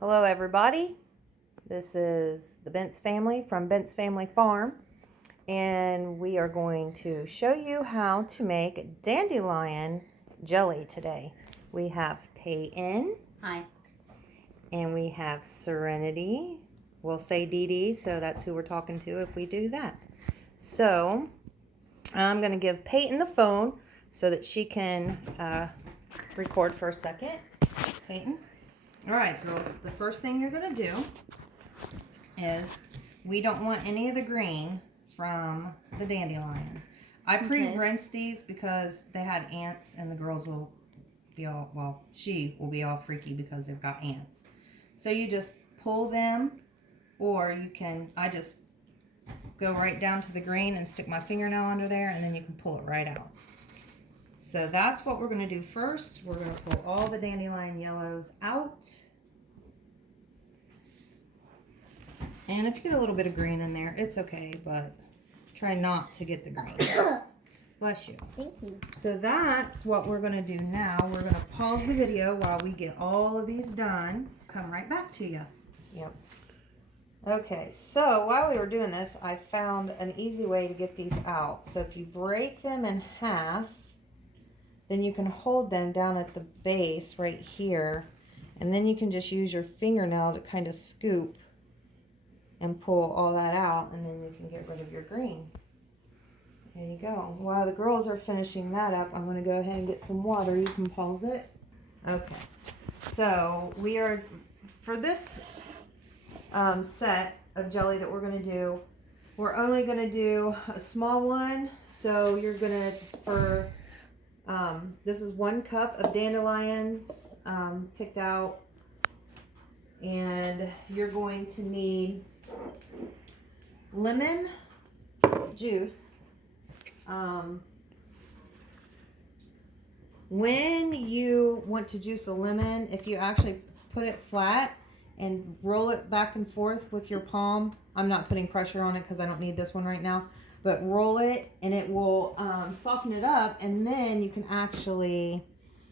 Hello everybody, this is the Bentz family from Bentz Family Farm, and we are going to show you how to make dandelion jelly today. We have Peyton. Hi. And we have Serenity. We'll say Dee Dee, so that's who we're talking to if we do that. So I'm going to give Peyton the phone so that she can record for a second. Peyton? All right, girls, the first thing you're going to do is we don't want any of the green from the dandelion. I pre-rinsed these because they had ants and the girls will be all, well, she will be all freaky because they've got ants. So you just pull them, or you can, I just go right down to the green and stick my fingernail under there, and then you can pull it right out. So that's what we're going to do first. We're going to pull all the dandelion yellows out. And if you get a little bit of green in there, it's okay, but try not to get the green. Bless you. Thank you. So that's what we're going to do now. We're going to pause the video while we get all of these done. Come right back to you. Yep. Okay, so while we were doing this, I found an easy way to get these out. So if you break them in half, then you can hold them down at the base right here, and then you can just use your fingernail to kind of scoop and pull all that out, and then you can get rid of your green. There you go. While the girls are finishing that up, I'm going to go ahead and get some water. You can pause it. Okay. So we are, for this set of jelly that we're going to do, we're only going to do a small one. So you're going to, for, this is 1 cup of dandelions picked out. And you're going to need lemon juice. When you want to juice a lemon, if you actually put it flat and roll it back and forth with your palm, I'm not putting pressure on it because I don't need this one right now, but roll it and it will soften it up, and then you can actually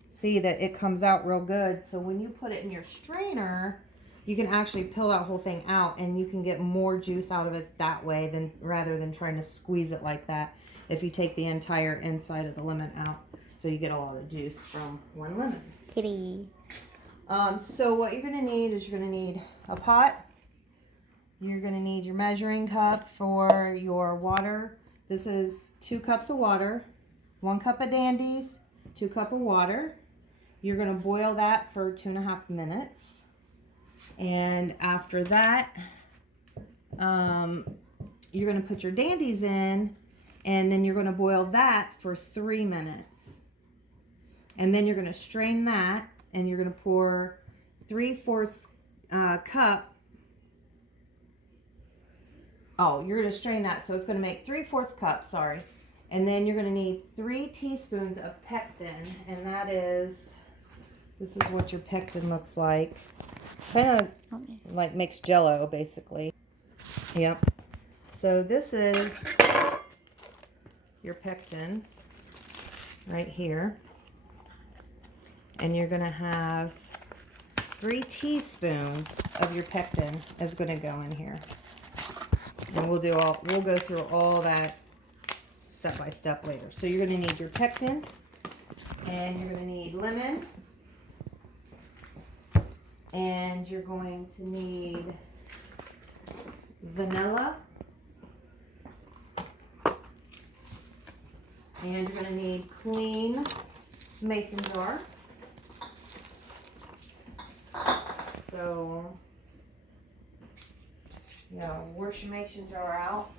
see that it comes out real good. So when you put it in your strainer, you can actually peel that whole thing out, and you can get more juice out of it that way than rather than trying to squeeze it like that if you take the entire inside of the lemon out. So you get a lot of juice from 1 lemon. Kitty. So what you're going to need is you're going to need a pot. You're going to need your measuring cup for your water. This is 2 cups of water, 1 cup of dandies, 2 cups of water. You're going to boil that for 2.5 minutes. And after that, you're going to put your dandies in, and then you're going to boil that for 3 minutes. And then you're going to strain that, and you're going to pour 3/4 cup. Oh, you're going to strain that, so it's going to make 3/4 cup, sorry. And then you're going to need 3 teaspoons of pectin, and that is, this is what your pectin looks like. Kind of like mixed jello, basically. Yep. So this is your pectin right here. And you're going to have 3 teaspoons of your pectin is going to go in here. And we'll go through all that step by step later. So you're going to need your pectin, and you're going to need lemon, and you're going to need vanilla, and you're going to need clean mason jar. So, wash your mason jar out.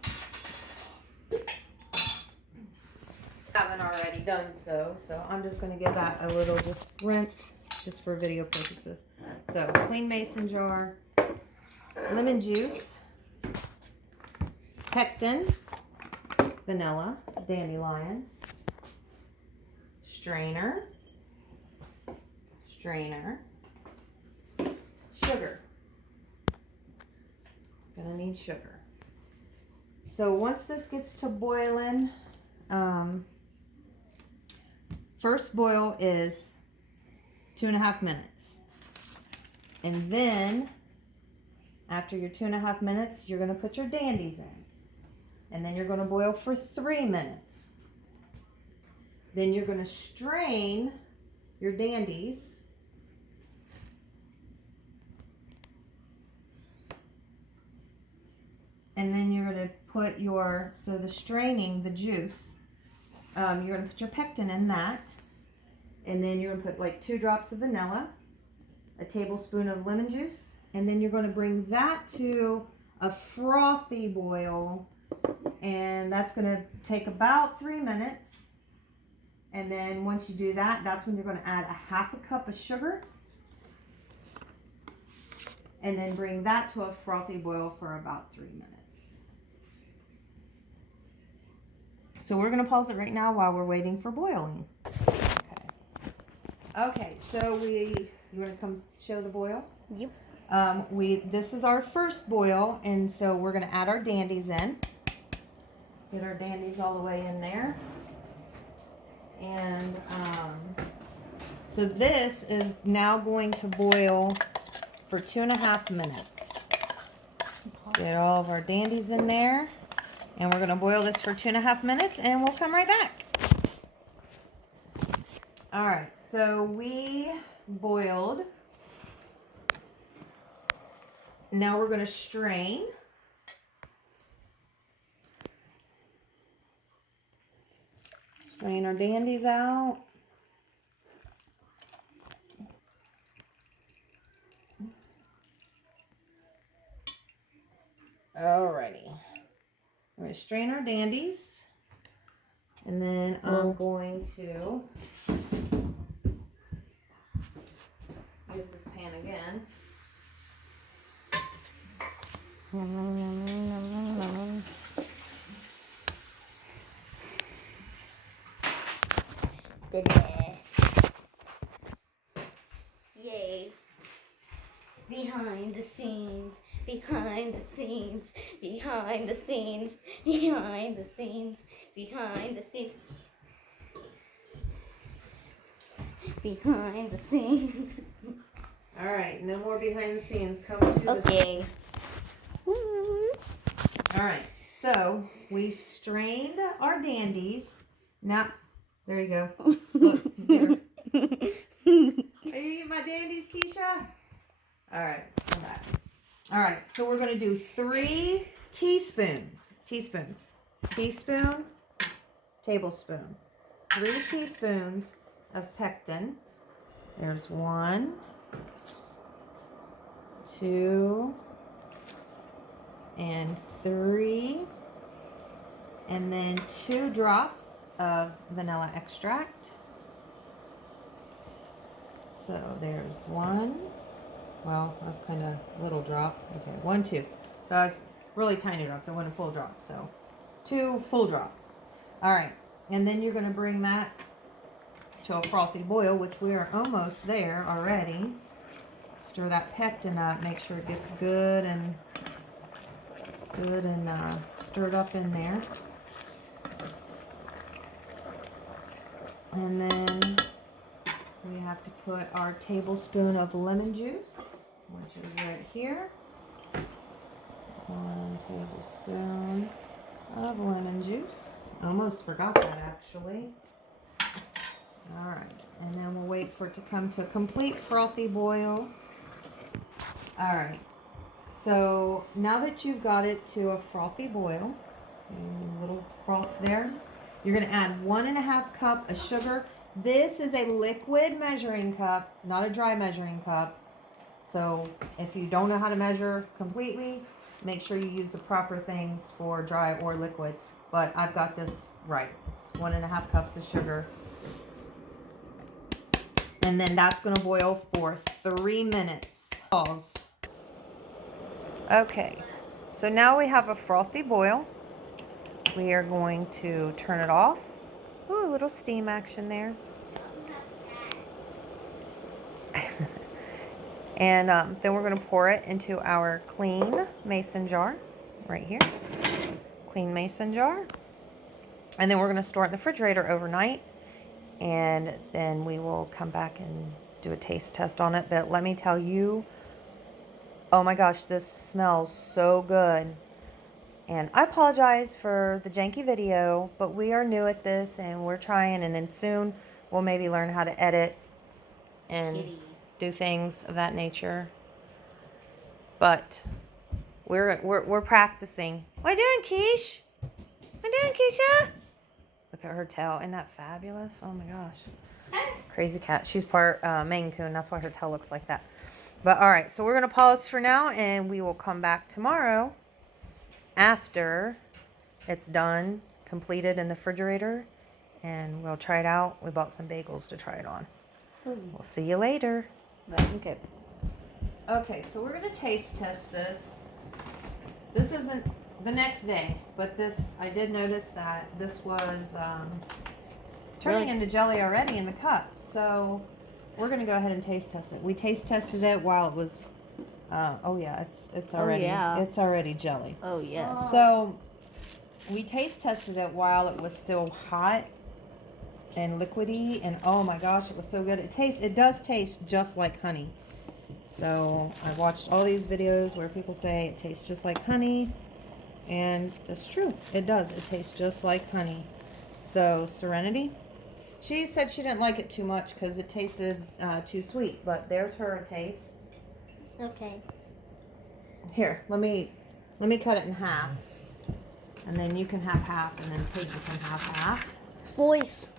Haven't already done so I'm just going to give that a little just rinse, just for video purposes. So, clean mason jar, lemon juice, pectin, vanilla, dandelions, strainer, sugar. Gonna need sugar. So once this gets to boiling, first boil is 2.5 minutes. And then after your 2.5 minutes, you're going to put your dandies in. And then you're going to boil for 3 minutes. Then you're going to strain your dandies. And then you're going to put your, so the straining, the juice, you're going to put your pectin in that. And then you're going to put like 2 drops of vanilla, a tablespoon of lemon juice. And then you're going to bring that to a frothy boil. And that's going to take about 3 minutes. And then once you do that, that's when you're going to add a 1/2 cup of sugar. And then bring that to a frothy boil for about 3 minutes. So we're going to pause it right now while we're waiting for boiling. Okay, so you want to come show the boil? Yep. This is our first boil, and so we're going to add our dandies in. Get our dandies all the way in there. And so this is now going to boil for 2.5 minutes. Get all of our dandies in there, and we're going to boil this for 2.5 minutes, and we'll come right back. All right, so we boiled. Now we're going to strain. Strain our dandies out. Alrighty. We're going to strain our dandies. And then I'm going to use this pan again. Yay. Behind the scenes, behind the scenes, behind the scenes, behind the scenes, behind the scenes, behind the scenes. All right, no more behind the scenes. Come to Okay. All right, so we've strained our dandies. Now, there you go. Look, get her. Are you eating my dandies, Keisha? All right, come back. All right, so we're going to do 3 teaspoons. Teaspoon, tablespoon. 3 teaspoons of pectin. There's 1, 2, and 3. And then 2 drops of vanilla extract. So there's 1. Well, that's kind of little drops. Okay, 1, 2. So that's really tiny drops. It wasn't full drops. So 2 full drops. All right. And then you're going to bring that to a frothy boil, which we are almost there already. Stir that pectin up. Make sure it gets good and stirred up in there. And then we have to put our tablespoon of lemon juice, which is right here. 1 tablespoon of lemon juice. Almost forgot that actually. All right, and then we'll wait for it to come to a complete frothy boil. All right, so now that you've got it to a frothy boil, a little froth there, you're going to add 1.5 cup of sugar. This is a liquid measuring cup, not a dry measuring cup. So if you don't know how to measure completely, make sure you use the proper things for dry or liquid. But I've got this right. It's 1.5 cups of sugar. And then that's going to boil for 3 minutes. Pause. Okay, so now we have a frothy boil. We are going to turn it off. Ooh, a little steam action there. And then we're going to pour it into our clean mason jar right here. Clean mason jar. And then we're going to store it in the refrigerator overnight. And then we will come back and do a taste test on it. But let me tell you, Oh my gosh, this smells so good. And I apologize for the janky video, but we are new at this and we're trying, and then soon we'll maybe learn how to edit and do things of that nature. But we're practicing. What you doing, Keish? What you doing, Keisha? Look at her tail. Isn't that fabulous? Oh my gosh. Crazy cat. She's part Maine Coon. That's why her tail looks like that. But all right, so we're going to pause for now, and we will come back tomorrow after it's done, completed in the refrigerator, and we'll try it out. We bought some bagels to try it on. We'll see you later. Okay. Okay, so we're going to taste test this. This isn't the next day, but this, I did notice that this was turning into jelly already in the cup. So we're going to go ahead and taste test it. We taste tested it while it was, oh yeah, it's already, it's already jelly. Oh, yes. So we taste tested it while it was still hot and liquidy, and oh my gosh, it was so good. It does taste just like honey. So I watched all these videos where people say it tastes just like honey, and it's true. It does. It tastes just like honey. So Serenity, she said she didn't like it too much because it tasted too sweet, but there's her taste. Okay. Here, let me cut it in half, and then you can have half, and then Piggy can have half. Slice.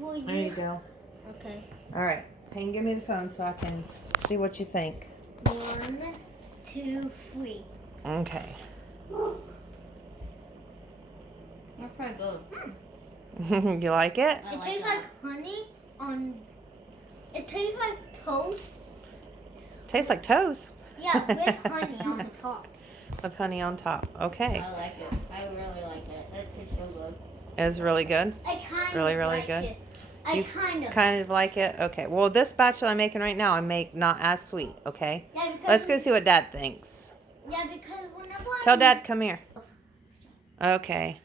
There you go. Okay. All right, Payne, give me the phone so I can see what you think. 1, 2, 3. Okay. That's pretty good. You like it? It tastes like honey on. It tastes like toast. Tastes like toast. Yeah, with honey on the top. With honey on top. Okay. I like it. I really like it. It tastes so good. It was really good. I kind Really, of really like good. It. I You kind of. Kind of like it? Okay. Well, this batch that I'm making right now, I make not as sweet, okay? Yeah, because Let's go see what Dad thinks. Yeah, because whenever Tell Dad, come here. Okay.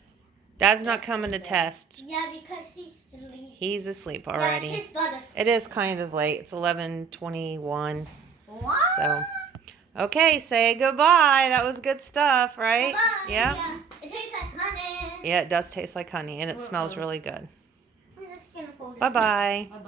Dad's not coming to test. Yeah, because he's asleep. He's asleep already. Yeah, his brother's. It is kind of late. It's 11:21. What? So, okay, say goodbye. That was good stuff, right? Bye-bye. Yeah? Yeah. It tastes like honey. Yeah, it does taste like honey, and it smells really good. I'm just gonna fold it. Bye-bye. Bye-bye.